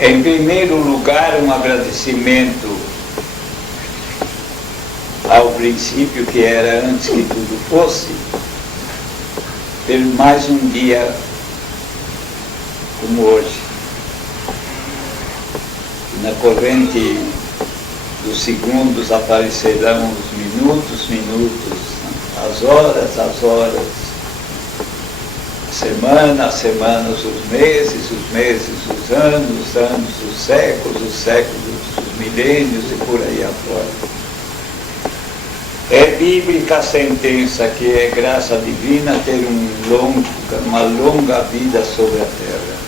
Em primeiro lugar, um agradecimento ao princípio, que era antes que tudo fosse, por mais um dia como hoje. Na corrente dos segundos aparecerão os minutos, as horas, a semana, os meses, os anos, os séculos, os milênios e por aí afora. É bíblica a sentença que é graça divina ter uma longa vida sobre a terra.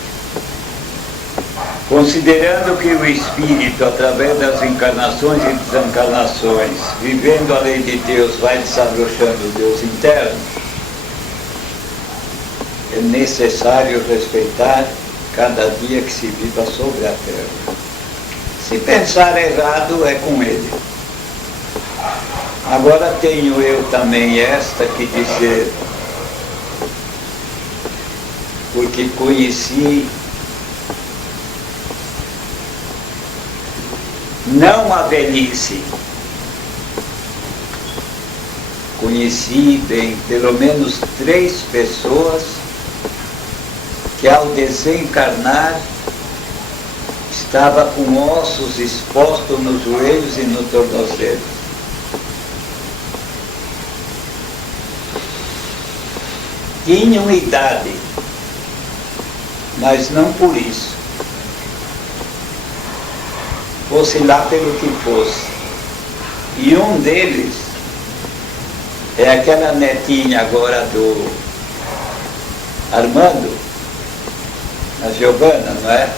Considerando que o Espírito, através das encarnações e desencarnações, vivendo a lei de Deus, vai desabrochando o Deus interno, é necessário respeitar cada dia que se viva sobre a terra. Se pensar errado, é com ele. Agora tenho eu também esta que dizer, porque conheci não a velhice, conheci bem pelo menos 3 pessoas que ao desencarnar estava com ossos expostos nos joelhos e no tornozelo. Tinham idade, mas não por isso. Fosse lá pelo que fosse. E um deles é aquela netinha agora do Armando, a Giovana, não é?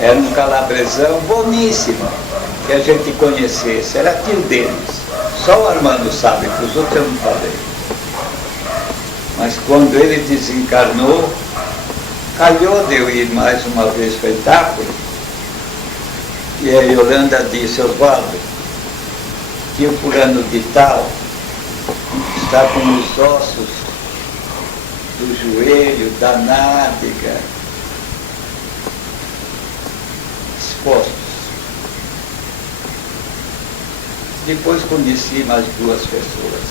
Era um calabresão boníssimo que a gente conhecesse, era tio deles. Só o Armando sabe, que os outros eu não falei. Mas quando ele desencarnou, calhou de eu ir mais uma vez para o espetáculo. E a Yolanda disse: Oswaldo, que o fulano de tal está com os ossos do joelho, da nádega, expostos. Depois conheci mais 2 pessoas.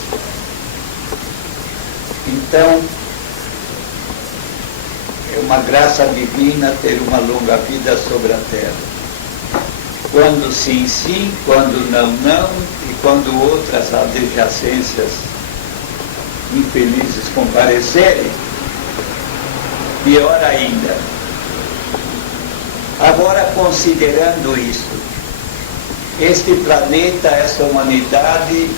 Então, é uma graça divina ter uma longa vida sobre a terra. Quando sim, sim, quando não, não, e quando outras adjacências infelizes comparecerem, pior ainda. Agora, considerando isso, este planeta, essa humanidade,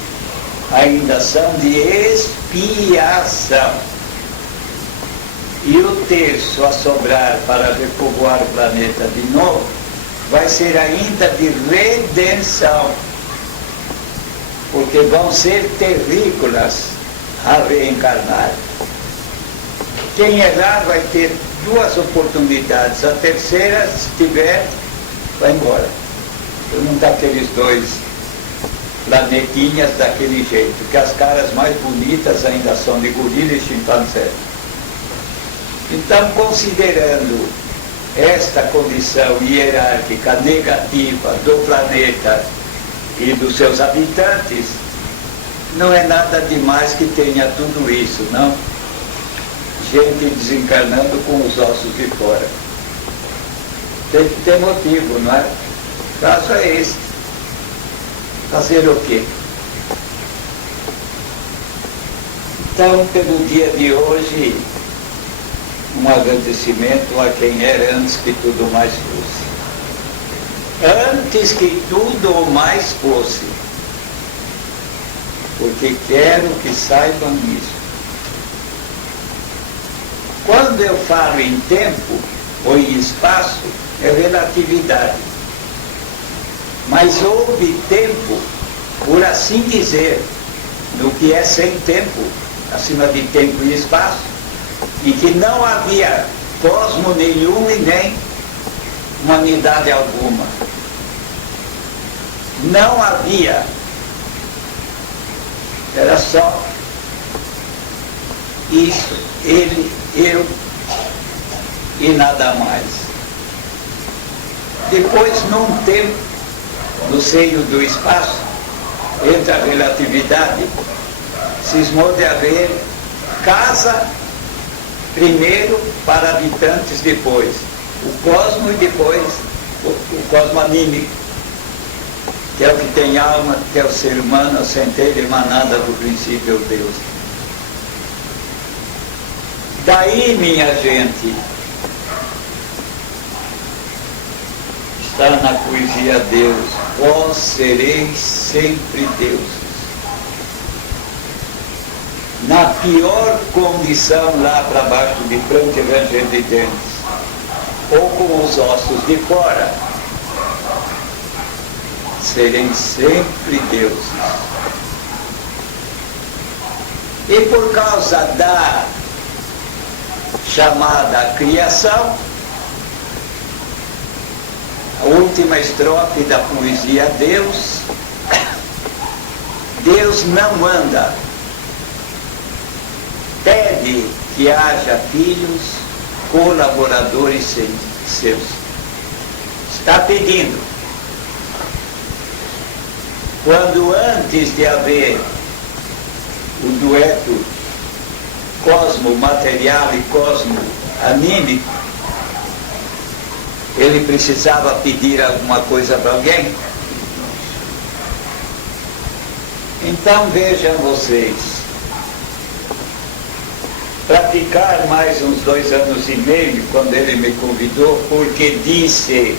ainda são de expiação. E o terço a sobrar para repovoar o planeta de novo, vai ser ainda de redenção, porque vão ser terrícolas a reencarnar. Quem errar vai ter 2 oportunidades, a terceira, se tiver, vai embora. Eu não daqueles 2 planetinhas daquele jeito, que as caras mais bonitas ainda são de gorila e chimpanzé. Então, considerando esta condição hierárquica negativa do planeta e dos seus habitantes, não é nada demais que tenha tudo isso, não? Gente desencarnando com os ossos de fora. Tem que ter motivo, não é? O caso é este. Fazer o quê? Então, pelo dia de hoje, um agradecimento a quem era antes que tudo mais fosse. Antes que tudo mais fosse. Porque quero que saibam isso. Quando eu falo em tempo ou em espaço, é relatividade. Mas houve tempo, por assim dizer, no que é sem tempo, acima de tempo e espaço, e que não havia cosmo nenhum e nem humanidade alguma. Não havia. Era só isso, ele, eu e nada mais. Depois, num tempo, no seio do espaço, entre a relatividade, cismou de haver casa primeiro para habitantes depois, o cosmo e depois o cosmo anímico, que é o que tem alma, que é o ser humano, a centelha emanada do princípio Deus. Daí, minha gente, está na poesia Deus, vós sereis sempre deuses. Na pior condição lá para baixo de pranto e ranger de dentes, ou com os ossos de fora, serem sempre deuses. E por causa da chamada criação, a última estrofe da poesia Deus, Deus não anda, pede que haja filhos, colaboradores seus. Está pedindo. Quando antes de haver o dueto cosmo material e cosmo anímico, ele precisava pedir alguma coisa para alguém? Então vejam vocês, para ficar mais uns 2 anos e meio, quando ele me convidou, porque disse,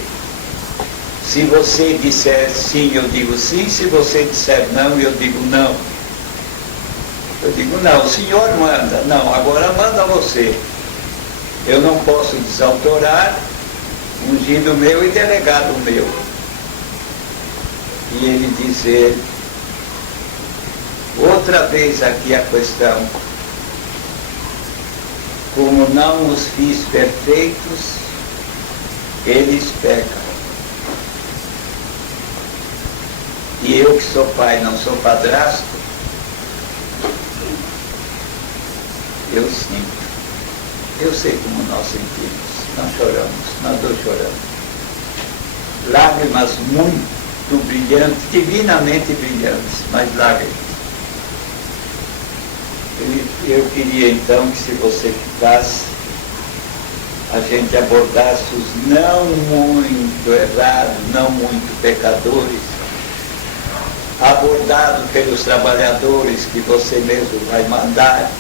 se você disser sim, eu digo sim, se você disser não, eu digo não. Eu digo, não, o senhor manda. Não, agora manda você. Eu não posso desautorar ungido meu e delegado meu. E ele dizer, outra vez aqui a questão, como não os fiz perfeitos, eles pecam. E eu que sou pai, não sou padrasto, eu sinto. Eu sei como nós sentimos. Não choramos, nós dois choramos. Lágrimas muito brilhantes, divinamente brilhantes, mas lágrimas. Eu queria então que, se você ficasse, a gente abordasse os não muito errados, não muito pecadores, abordado pelos trabalhadores que você mesmo vai mandar,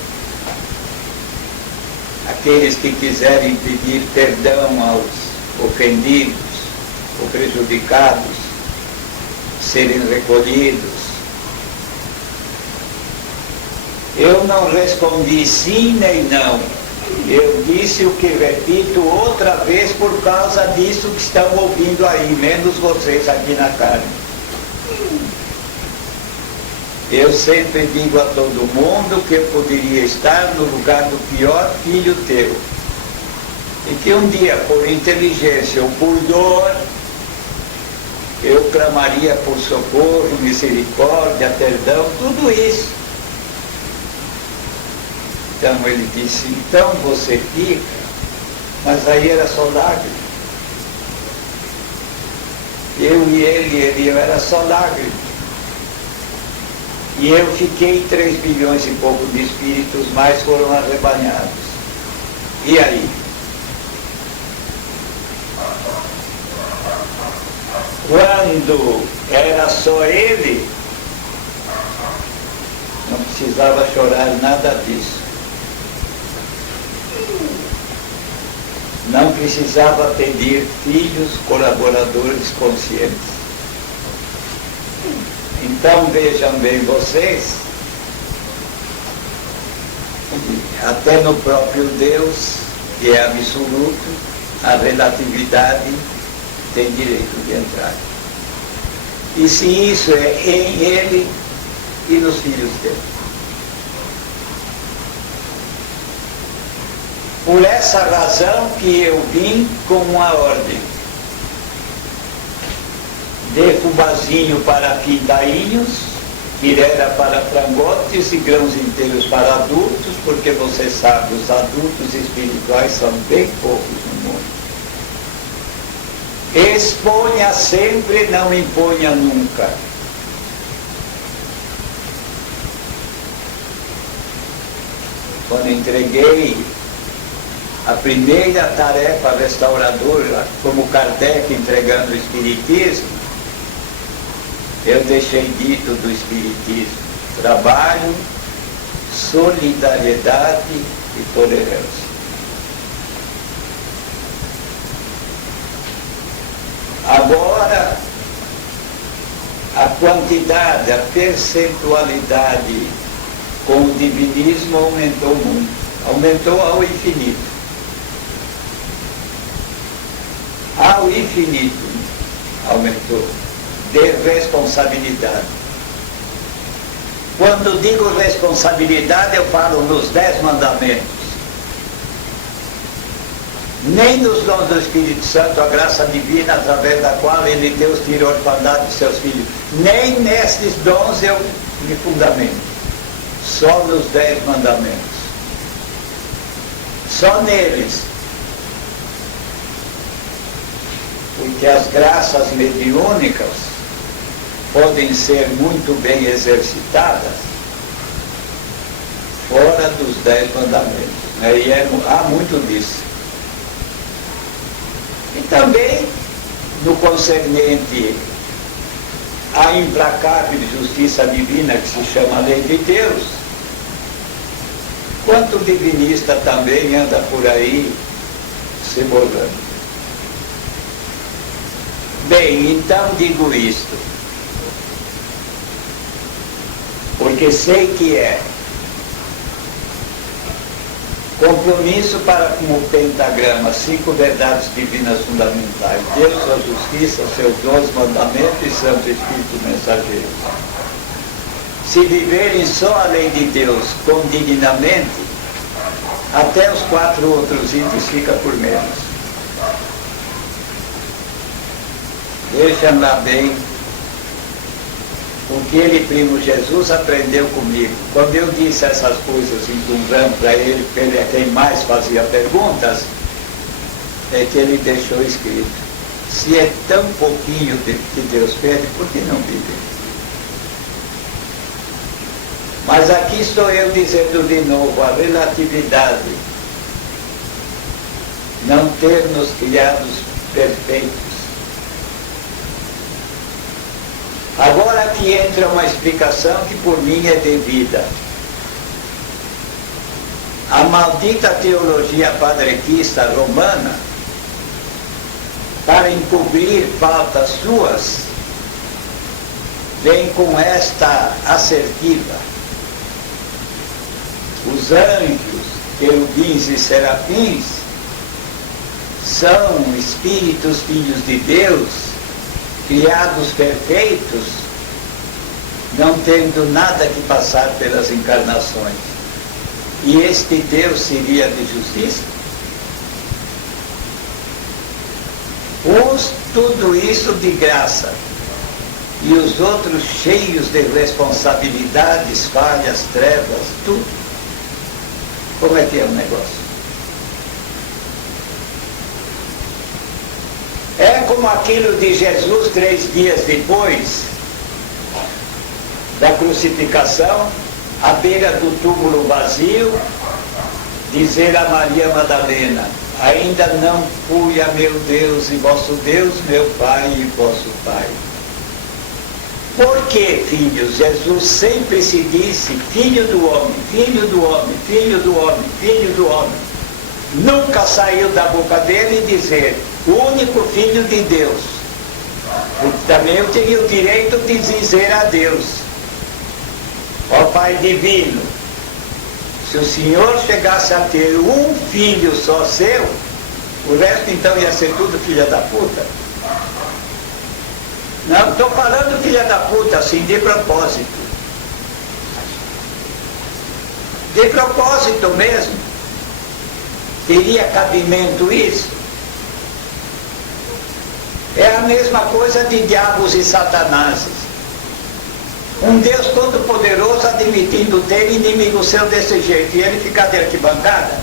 aqueles que quiserem pedir perdão aos ofendidos ou prejudicados, serem recolhidos. Eu não respondi sim nem não. Eu disse o que repito outra vez por causa disso que estão ouvindo aí, menos vocês aqui na carne. Eu sempre digo a todo mundo que eu poderia estar no lugar do pior filho teu. E que um dia, por inteligência ou por dor, eu clamaria por socorro, misericórdia, perdão, tudo isso. Então ele disse, então você fica, mas aí era só lágrima. Eu e ele eu era só lágrima. E eu fiquei, 3 bilhões e pouco de espíritos mais foram arrebanhados. E aí? Quando era só ele, não precisava chorar nada disso. Não precisava pedir filhos, colaboradores conscientes. Então vejam bem vocês, até no próprio Deus, que é absoluto, a relatividade tem direito de entrar. E se isso é em ele e nos filhos dele. Por essa razão que eu vim com uma ordem de fubazinho para pintainhos, quirera para frangotes e grãos inteiros para adultos, porque você sabe, os adultos espirituais são bem poucos no mundo. Exponha sempre, não imponha nunca. Quando entreguei a primeira tarefa restauradora, como Kardec entregando o Espiritismo, eu deixei dito do Espiritismo: trabalho, solidariedade e tolerância. Agora, a quantidade, a percentualidade com o divinismo aumentou muito, aumentou ao infinito. Ao infinito aumentou, de responsabilidade. Quando digo responsabilidade, eu falo nos 10 mandamentos. Nem nos dons do Espírito Santo, a graça divina através da qual ele Deus tirou a orfandade de seus filhos. Nem nestes dons eu me fundamento. Só nos 10 mandamentos. Só neles. Porque as graças mediúnicas podem ser muito bem exercitadas fora dos 10 mandamentos. E há muito disso. E também, no concernente à implacável justiça divina que se chama Lei de Deus, quanto divinista também anda por aí se borrando. Bem, então digo isto, porque sei que é compromisso para com o pentagrama, 5 verdades divinas fundamentais: Deus, sua justiça, seus 12 mandamentos e Santo Espírito mensageiro. Se viverem só a lei de Deus condignamente, até os 4 outros itens fica por menos. Vejam lá bem o que ele, primo Jesus, aprendeu comigo. Quando eu disse essas coisas implorando para ele, porque ele é quem mais fazia perguntas, é que ele deixou escrito: se é tão pouquinho que Deus pede, por que não viver? Mas aqui estou eu dizendo de novo a relatividade. Não ter-nos criados perfeitos. Agora aqui entra uma explicação que por mim é devida. A maldita teologia padrequista romana, para encobrir faltas suas, vem com esta assertiva: os anjos, querubins e serafins são espíritos filhos de Deus, criados perfeitos, não tendo nada que passar pelas encarnações. E este Deus seria de justiça? Uns tudo isso de graça, e os outros cheios de responsabilidades, falhas, trevas, tudo. Como é que é o negócio? É como aquilo de Jesus 3 dias depois da crucificação, à beira do túmulo vazio, dizer a Maria Madalena: ainda não fui a meu Deus e vosso Deus, meu Pai e vosso Pai. Por que, filhos, Jesus sempre se disse filho do homem, filho do homem, filho do homem, filho do homem? Nunca saiu da boca dele dizer o único filho de Deus. Porque também eu teria o direito de dizer a Deus: ó Pai divino, se o Senhor chegasse a ter um filho só seu, o resto então ia ser tudo filha da puta. Não, estou falando filha da puta assim, de propósito. De propósito mesmo. Teria cabimento isso? É a mesma coisa de diabos e satanases. Um Deus todo-poderoso admitindo ter inimigo seu desse jeito e ele ficar de arquibancada.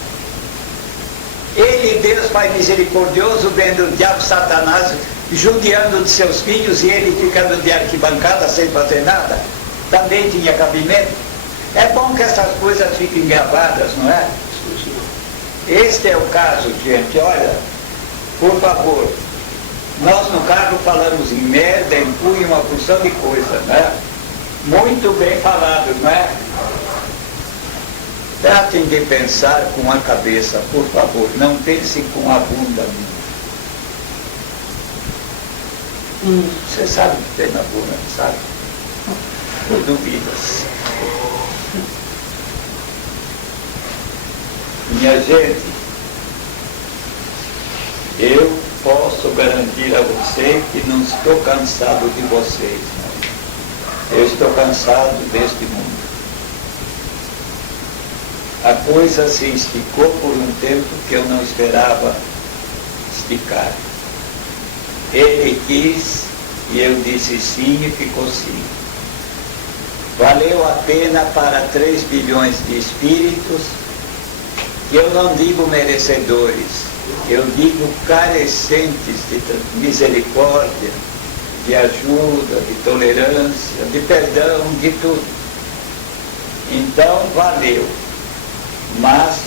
Ele, Deus Pai misericordioso, vendo o diabo Satanás judiando de seus filhos e ele ficando de arquibancada sem fazer nada, também tinha cabimento. É bom que essas coisas fiquem gravadas, não é? Este é o caso, gente. Olha, por favor, nós no carro falamos em merda, em punho, uma porção de coisa, não é? Muito bem falado, não é? Tratem de pensar com a cabeça, por favor, não pensem com a bunda. Você sabe o que tem na bunda, não sabe? Ou duvidas? Minha gente, eu posso garantir a você que não estou cansado de vocês. Não. Eu estou cansado deste mundo. A coisa se esticou por um tempo que eu não esperava esticar. Ele quis e eu disse sim e ficou sim. Valeu a pena para 3 bilhões de espíritos, eu não digo merecedores, eu digo carecentes de misericórdia, de ajuda, de tolerância, de perdão, de tudo. Então valeu. Mas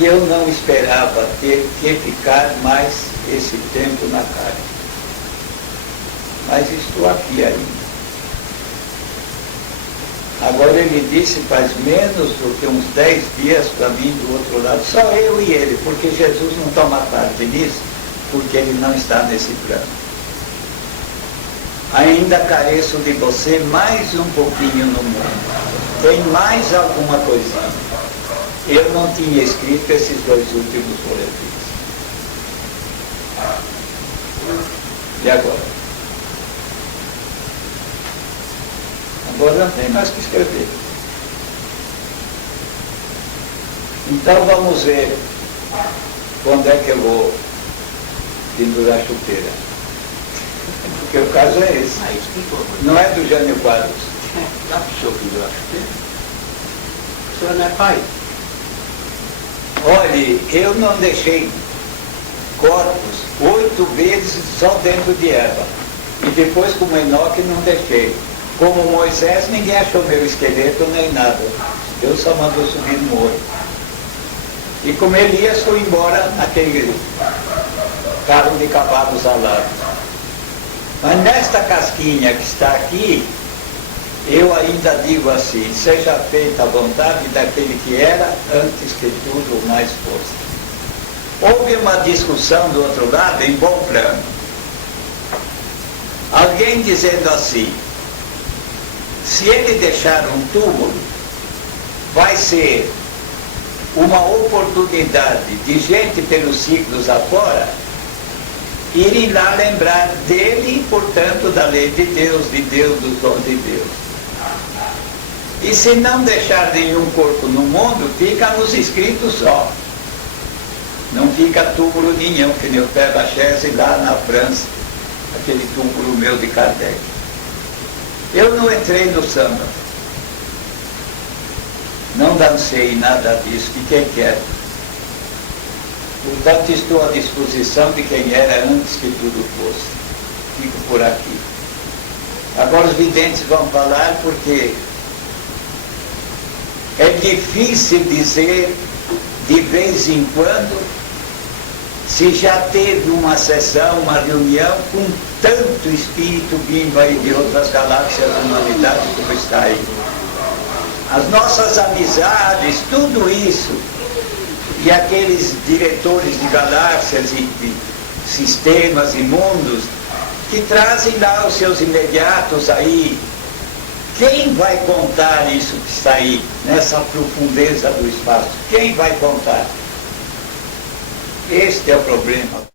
eu não esperava ter que ficar mais esse tempo na carne. Mas estou aqui ainda. Agora ele disse faz menos do que uns 10 dias para mim do outro lado, só eu e ele, porque Jesus não toma parte nisso, porque ele não está nesse plano. Ainda careço de você mais um pouquinho no mundo. Tem mais alguma coisa. Eu não tinha escrito esses 2 últimos boletins. E agora? Agora não tem mais o que escrever. Então vamos ver quando é que eu vou pendurar a chuteira. Porque o caso é esse. Não é do Jânio Quadros. Dá para o senhor pendurar a chuteira? O senhor não é pai? Olhe, eu não deixei corpos 8 vezes só dentro de Eva. E depois, como Enoque, não deixei. Como Moisés, ninguém achou meu esqueleto nem nada. Deus só mandou subir no morro. E como Elias, foi embora naquele carro de cavalos alado. Mas nesta casquinha que está aqui, eu ainda digo assim, seja feita a vontade daquele que era, antes que tudo mais fosse. Houve uma discussão do outro lado, em bom plano. Alguém dizendo assim, se ele deixar um túmulo, vai ser uma oportunidade de gente pelos ciclos afora irem lá lembrar dele e, portanto, da lei de Deus, dos dons de Deus. E se não deixar nenhum corpo no mundo, fica nos escritos só. Não fica túmulo nenhum, que nem o Père Lachaise lá na França, aquele túmulo meu de Kardec. Eu não entrei no samba. Não dancei nada disso, fiquei quieto. Portanto, estou à disposição de quem era antes que tudo fosse. Fico por aqui. Agora os videntes vão falar porque é difícil dizer de vez em quando se já teve uma sessão, uma reunião com tanto espírito vindo aí de outras galáxias da humanidade como está aí. As nossas amizades, tudo isso, e aqueles diretores de galáxias e de sistemas e mundos que trazem lá os seus imediatos aí. Quem vai contar isso que está aí, nessa profundeza do espaço? Quem vai contar? Este é o problema.